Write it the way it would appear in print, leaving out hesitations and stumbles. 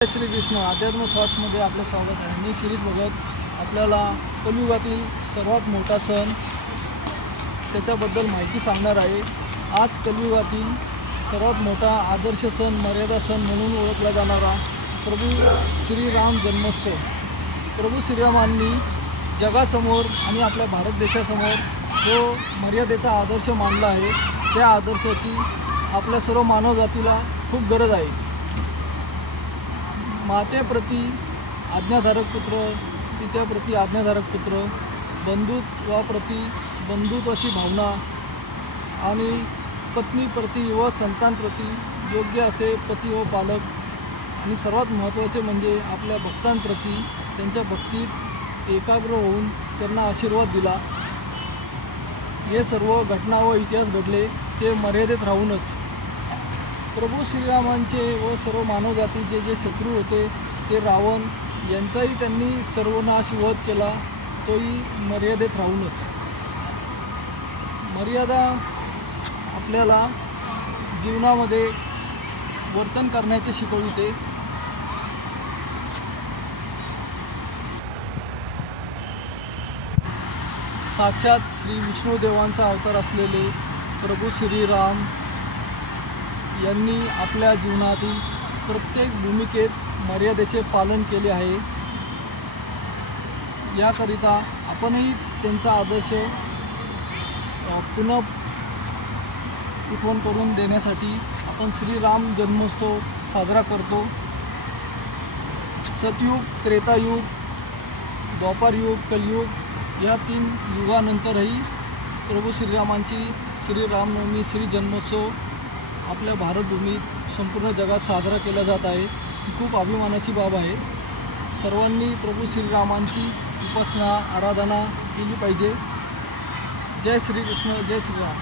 जय श्री कृष्ण. अध्यात्म थॉट्समध्ये आपलं स्वागत आहे. मी शिरीष भगत आपल्याला कलियुगातील सर्वात मोठा सण त्याच्याबद्दल माहिती सांगणार आहे. आज कलियुगातील सर्वात मोठा आदर्श सण, मर्यादा सण म्हणून ओळखला जाणारा प्रभू श्रीराम जन्मोत्सव. प्रभू श्रीरामांनी जगासमोर आणि आपल्या भारत देशासमोर जो मर्यादेचा आदर्श मानला आहे, त्या आदर्शाची आपल्या सर्व मानवजातीला खूप गरज आहे. मातेप्रती आज्ञाधारक पुत्र, पित्याप्रती आज्ञाधारक पुत्र, बंधुत्वाप्रती बंधुत्वाची भावना आणि पत्नीप्रती व संतांप्रती योग्य असे पती व पालक, आणि सर्वात महत्त्वाचे म्हणजे आपल्या भक्तांप्रती त्यांच्या भक्तीत एकाग्र होऊन त्यांना आशीर्वाद दिला. हे सर्व घटना व इतिहास घडले ते मर्यादेत राहूनच. प्रभू श्रीरामांचे व सर्व मानवजातीचे जे शत्रू होते ते रावण यांचाही त्यांनी सर्वनाश वध केला, तोही मर्यादेत राहूनच. मर्यादा आपल्याला जीवनामध्ये वर्तन करण्याचे शिकविते. साक्षात श्री विष्णुदेवांचा अवतार असलेले प्रभू श्रीराम यांनी आपल्या जीवनातील प्रत्येक भूमिकेत मर्यादेचे पालन केले आहे. याकरिता आपणही त्यांचा आदर्श पुन्हा उठवण करून देण्यासाठी आपण श्रीराम जन्मोत्सव साजरा करतो. सतयुग, त्रेतायुग, द्वापारयुग, कलियुग या 3 युगानंतरही प्रभू श्रीरामांची श्रीरामनवमी, श्री जन्मोत्सव आपल्या भारतभूमीत संपूर्ण जगात साजरा केला जात आहे. ही खूप अभिमानाची बाब आहे. सर्वांनी प्रभू श्रीरामांची उपासना, आराधना केली पाहिजे. जय श्रीकृष्ण, जय श्रीराम.